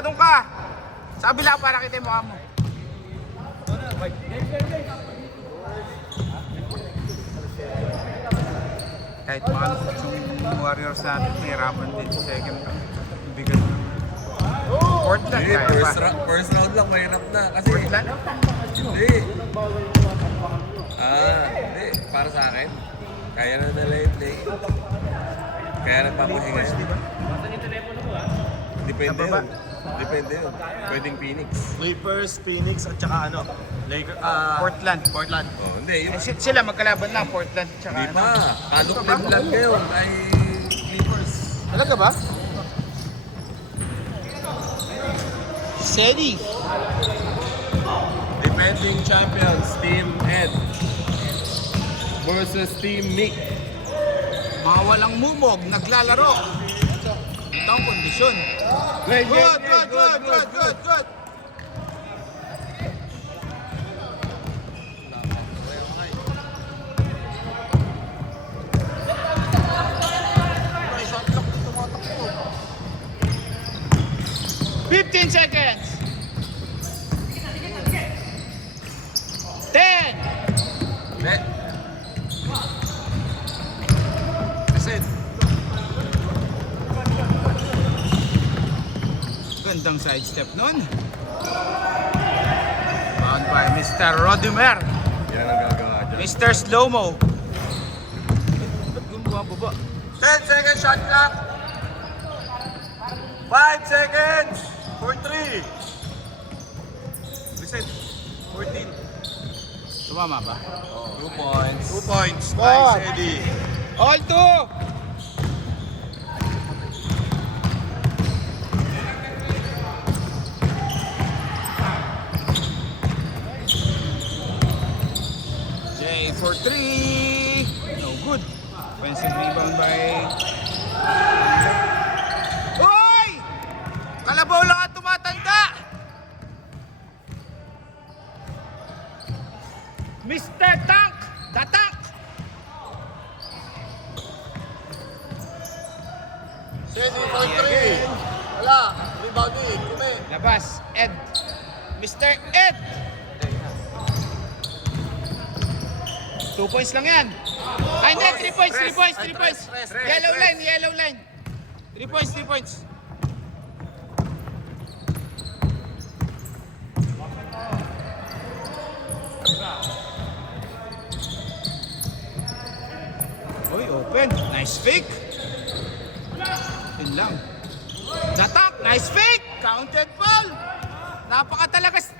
Doon ka. Sa kabila para kita yung mukha mo. Kahit mga yung Warriors natin, nahirapan din sa second round. Bigat na. Portland Hindi, kaya pa. first round lang, mahirap na. Kasi, Portland? hindi. Hindi. Para sa akin, kaya na nila yung play. Kaya nagpapahinga siya. Depende yun. Depende yun. Pwedeng Phoenix. Clippers, Phoenix, at saka ano? Portland. Oh, hindi. Yun. Sila magkalaban lang, Portland. Tsaka Hindi pa. Kalo Cleveland ngayon ay Clippers. Talaga ba? Steady. Defending champions, Team Ed versus Team Nick. Mga walang mumog, naglalaro. Ito ang kondisyon. Good. 15 seconds. 10. Hindi. Kasi gandang sidestep nun. Bound by Mr. Rodimer. Yan ang gagawa dyan. Mr. Slow-Mo. Ba't bumababa? 10 seconds shot clock. 5 seconds for 3. Reset. 14. Tumama ba? 2 points. 2 points. God. Nice, Eddie. All two! J for 3. No good. Offensive rebound by... Hoy! Kalabaw lang ang tumatanda! Mr. Tank! The Tank! Steady for 3. Wala. Rebounding. Kume. Labas, Ed. Mr. Ed! 2 points lang yan. Ay, hindi. 3 points, 3 points, 3 points. Yellow line. 3 points, 3 points. Uy, open. Nice fake. Yun lang. Jatak, nice fake. Counted foul. Napakalakas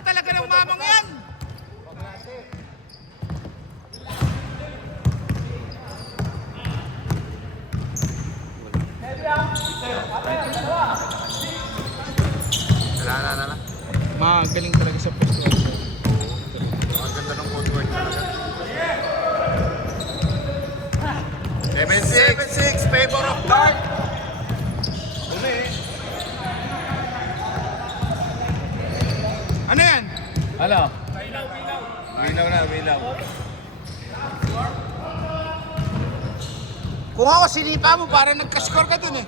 talaga ng mamang yan. Wala. Magaling talaga sa post. Ang ganda ng footwork talaga. 7-6. Favor of Dark. Kume. Ano yan? Ano? Wilaw. Kung ako sinipa mo, para nagka-score ka dun eh.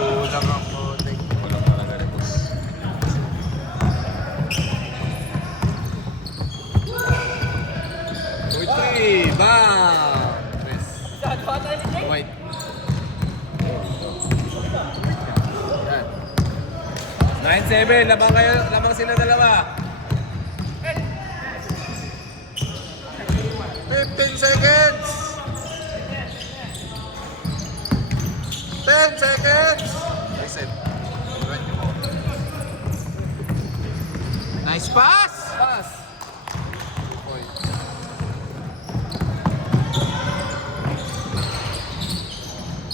Gulang ang putik. Walang talaga rin, boss. Uy, 3! Bam! Chris. White. Yan. 9-7. Labang sila dalawa. 15 seconds. 10 seconds. Reset. 24. Nice pass! Pass.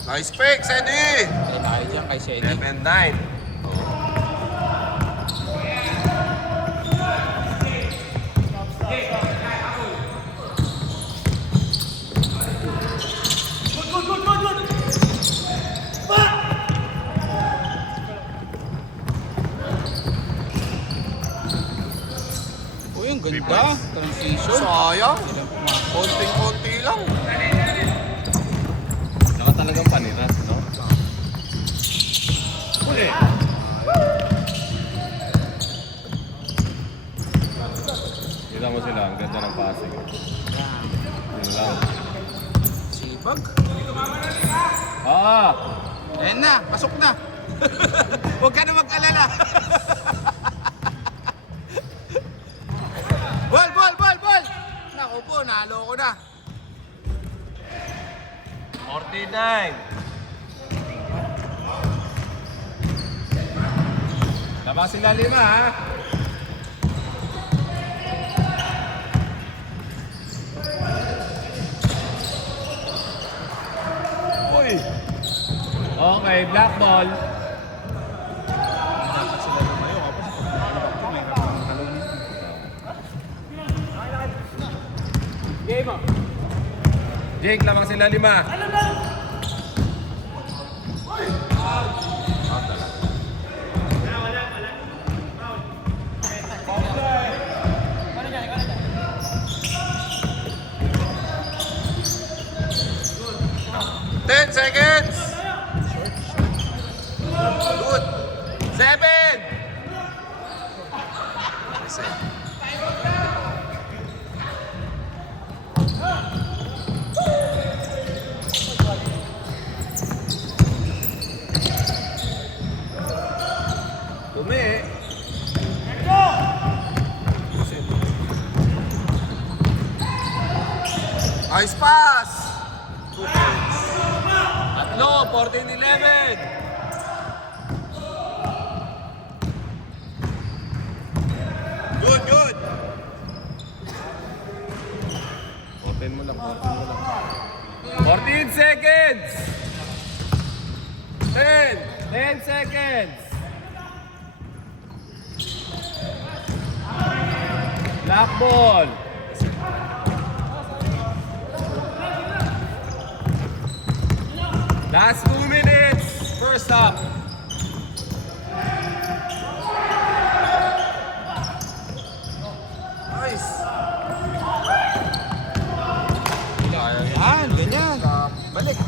Nice picks, Eddie. Ay, tayo dyan kay Sedi. 7-9. ang Three ganda. points. Transition. Sayang. Walang pumasok. Konting-konti lang. Saka talagang paniras, no? Uli! Kita mo sila, ang ganda ng passing. Yun lang. Sipag. Ah! Ayan na, pasok na. Huwag ka na mag-alala. Ball, ball, ball, ball! Naku po, nalo ko na. 49! Labas sila 5, ha? Uy! Okay, black ball. Dapat sila lumayo. Kapos, may talong. Jake, lamang sila 5. Ten seconds. Good. 7! Dumi. Nice pass. 2 points. Tatlo, 14-11. Good, good. 14 mo lang, 14 seconds! 10 seconds! Black ball! Last 2 minutes! First up! Nice. Yan, ganyan. Balik.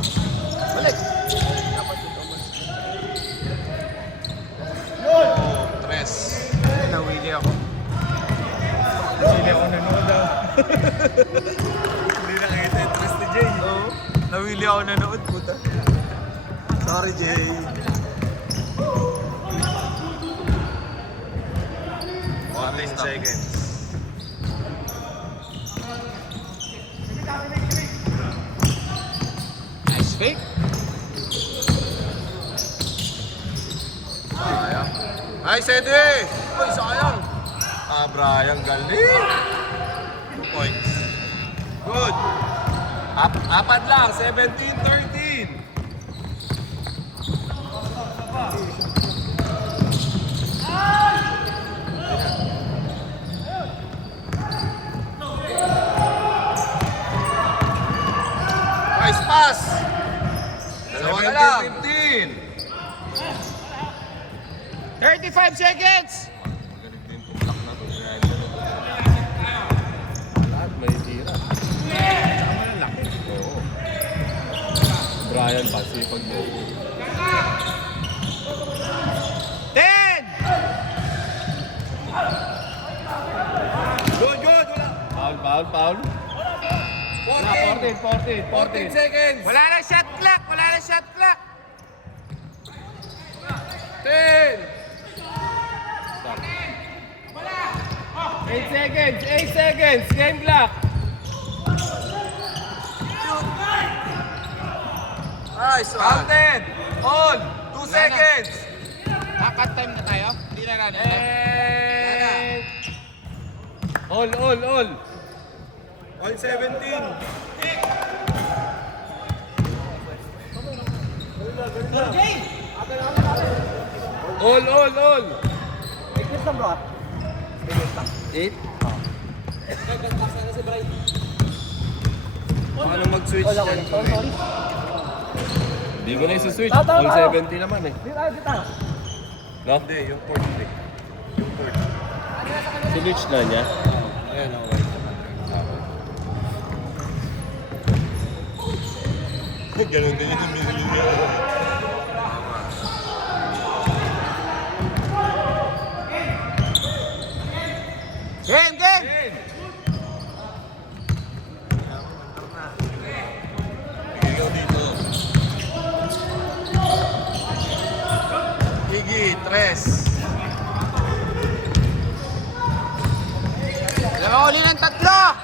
Balik. Tres. Nawili ako. Hindi ako nanood daw. Hindi nakita yung tres ni Jay. Oo. Nawili ako nanood, puta. Sorry, Jay. One seconds. Nice fake. Sayang. Nice, Eddie! Uy, sayang. Brian, galing. 2 points. Good! Apat lang, 17-13. Nice pass. Dalawa na lang. 17-15. 35 seconds. Magaling din itong block na to. Lahat may tira. Oo. Brian pa, sipag mo. 10. Good, good. Wala. Foul. Wala, 14 seconds. Wala na shot clock. Wala na shot clock. 10. Stop. 8 seconds. Game clock. Nice one. Counted. On. 2 seconds. Cut time na tayo. Hindi na natin. And... All. All 17. All. 8? Paano mag-switch yan? Hindi mo na isa-switch. All 70 naman eh. No? Hindi, yung 43. Yung 40. Switch na niya. Ayan, okay. Ganun din yung binili. Game, game! Ikaw dito. Iggy, 3. Dalawa uli ng tatlo!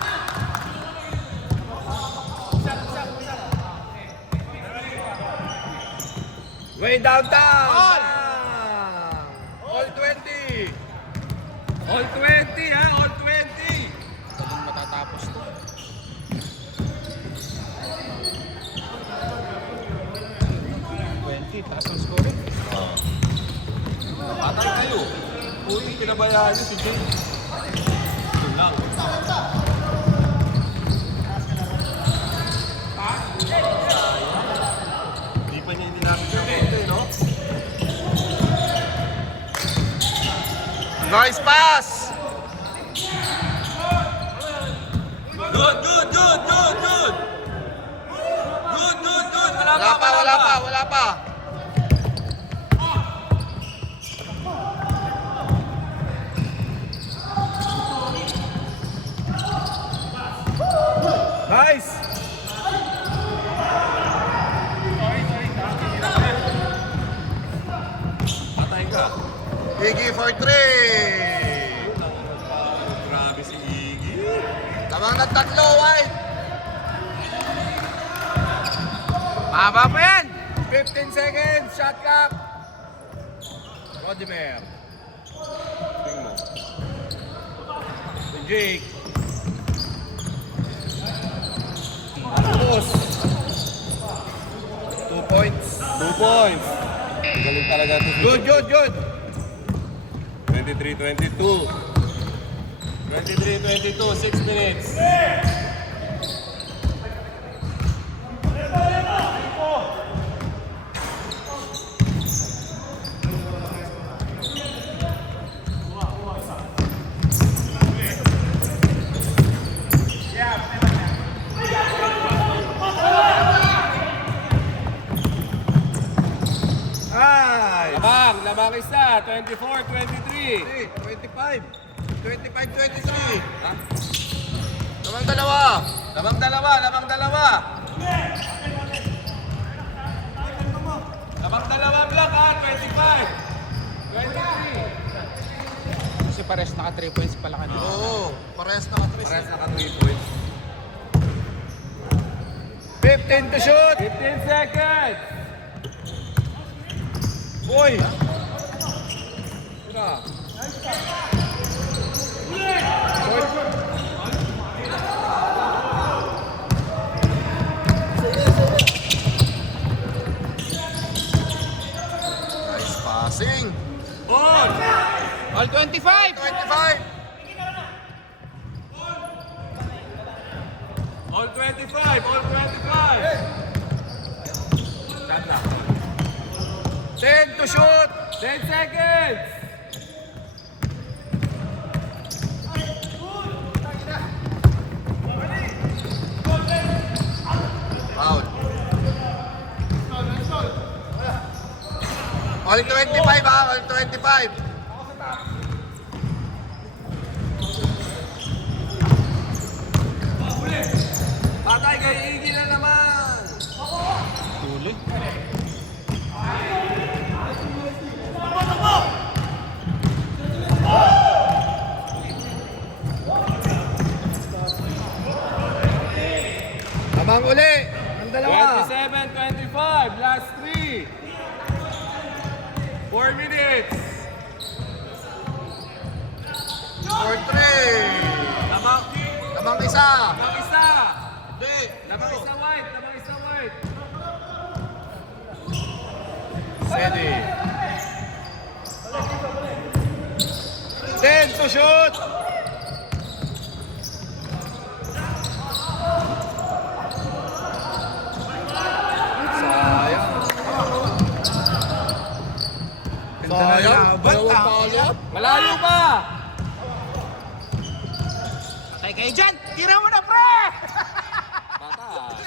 Way downtown! All! All 20! All 20, ha? All 20! Tagang matatapos to. Taas ang score. Patay kayo. Uy, pinabayaan niyo si Jay. Ito lang. Hindi pa niya inilapit ng konti, no? Nice pass! Good, good, good, good, good! Good, good, good! Wala pa. Nice! Patay ka. Iggy for 3! Grabe si Iggy. Lamang ng tatlo, wide! Mahaba pa yan! 15 seconds, shot clock. Rodimer. Swing mo. Si Jake. Tapos. 2 points. 2 points. Galing talaga ito. Good, good, good. 23-22. 23-22, 6 minutes. Labang isa, 24-23. 25! 25-23! Lamang dalawa! Labang dalawa. Labang dalawa block ha, 25. 23. Kasi pares naka 3 points pala kanina. Oo, parehas naka 3 points. 15 to shoot. 15 seconds. Uy! Tira. Nice passing! On! All 25! 25! All 25! All 25! Tanda. 10 to shoot! 10 seconds! Foul. All 25 ha, all 25. Patay kay Iggy na naman! Tuli. Abang uli! Ang dalawa! 27-25, last 3! 4 minutes! For 3. Lamang Isa. Lamang isa! Hindi. Lamang isa white! Lamang isa white! Steady. 10 to shoot! Sayang. Malayo pa! Patay kayo dyan! Tira mo na, pre! Patay.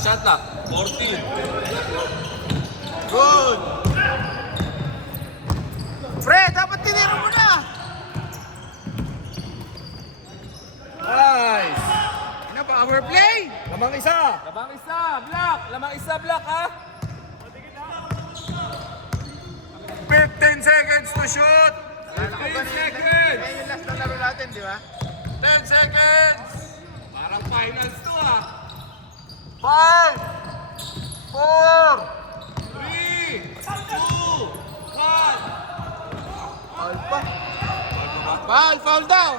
Shot lock. 14. Good! Pre, dapat tinira mo na! Nice. Ano, power play! Lamang isa. Lamang isa, block. Lamang isa, block, ha? 15 seconds to shoot. 15 seconds. Yan yung last na laro natin, di ba? 10 seconds. Parang finals to, ha? 5, 4, 3, 2, 1. Foul pa. Foul daw.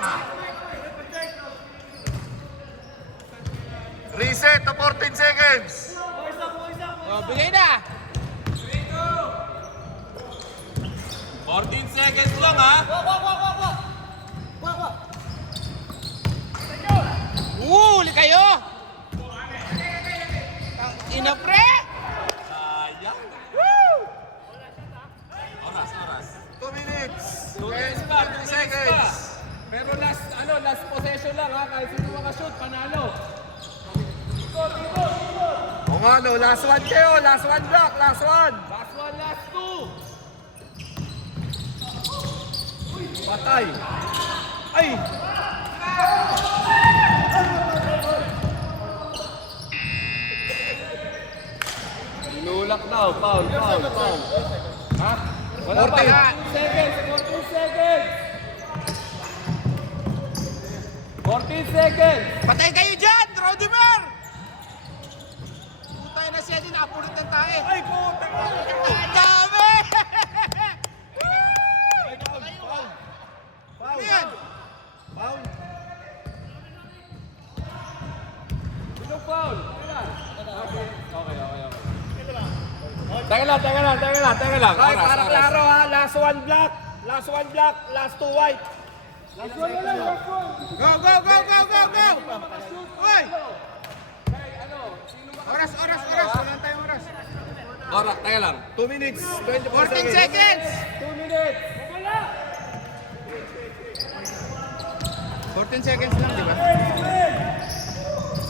reset to 14 seconds. Oh, bigay na. 14 seconds lang, ha? Huli kayo! Ina, pre! Sayang. Oras. 2 minutes. 2 minutes pa, 2 seconds. Pero last possession lang, ha? Kahit sino makashoot, panalo. O nga no, last one kayo. Last one block. Last one. Last one, last two. Patay. Ay. Inulak daw, foul. Ha? Wala pa. 14. 14 seconds. 14 seconds. Patay kayo dyan, Rodimer! Putay na siya din, napulit ng tae. Ay, puta. Ang dami! Ano yan? Foul. Sinong foul? Okay. Teka lang. Ay, Oras. para klaro ha. Last one block. Last two white. Go! Uy! Oras! Wala tayong oras. Oras, teka lang. 2 minutes. 24 14 seconds! 2 minutes. 14 seconds lang, di ba?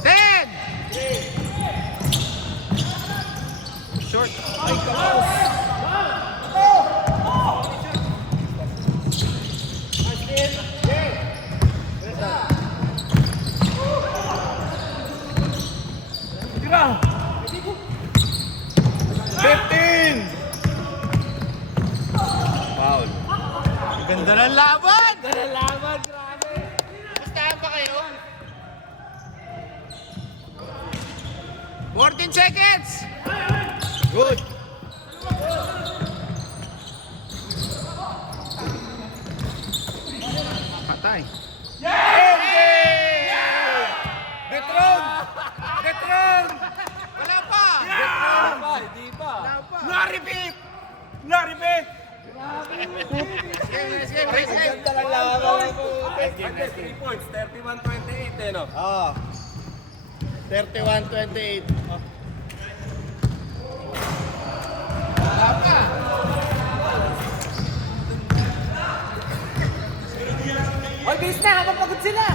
10! Short. Ay, kamaos. Tira. 15. Foul. Ganda ng laban! Grabe. Gustahan pa kayo? 14 seconds! Good. Patay. Detron. Wala pa! Hindi pa. Na-repeat. Let's game. Ganda ng laban. 3 points, 31-28 eh, no? Ah. 31-28. Wala pa! Oy, bilis na, habang pagod sila.